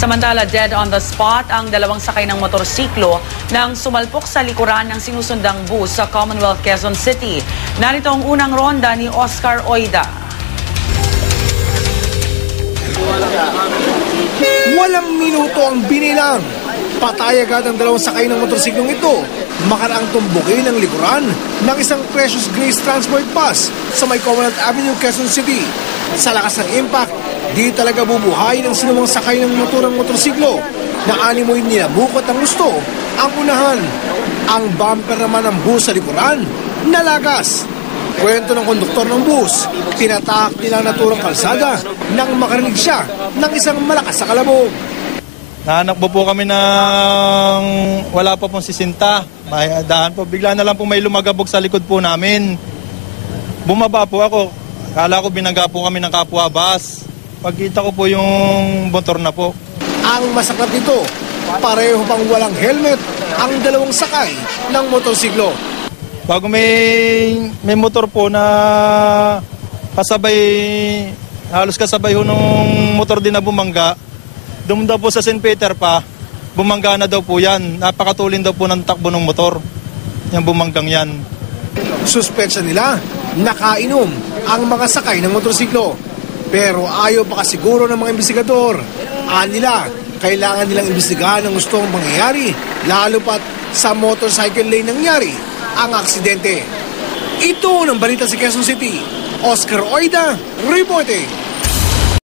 Samantala, dead on the spot ang dalawang sakay ng motorsiklo nang sumalpok sa likuran ng sinusundang bus sa Commonwealth, Quezon City. Narito ang unang ronda ni Oscar Oida. Walang minuto ang binilang. Patay agad ang dalawang sakay ng motorsiklong ito. Makaraang tumbukin ng likuran ng isang Precious Grace Transport Bus sa may Commonwealth Avenue, Quezon City. Sa lakas ng impact, di talaga bubuhay ng sinumang sakay ng motorang motorsiklo na animoy nilabukot ang gusto ang unahan. Ang bumper naman ng bus sa likuran, nalagas. Kwento ng konduktor ng bus, tinatahak nila ang naturang kalsada nang makarinig siya ng isang malakas sa kalabog. Nahanap po kami ng wala pa pong sisinta. May daan po. Bigla na lang po may lumagabog sa likod po namin. Bumaba po ako. Kala ko binangga po kami ng kapwa bus. Pagkita ko po yung motor na po. Ang masakit nito, pareho pang walang helmet ang dalawang sakay ng motorsiklo. Bago may motor po na kasabay, halos kasabay ho nung motor din na bumangga. Doon daw po sa St. Peter pa, bumangga na daw po yan. Napakatulin daw po ng takbo ng motor. Yung bumanggang yan. Suspetsa nila, nakainom ang mga sakay ng motorsiklo. Pero ayaw pa kasiguro ng mga investigador. Nila, kailangan nilang imbestigahan ang gustong mangyayari, lalo pat sa motorcycle lane nangyari ang aksidente. Ito ng balita sa Quezon City. Oscar Oida, reporting.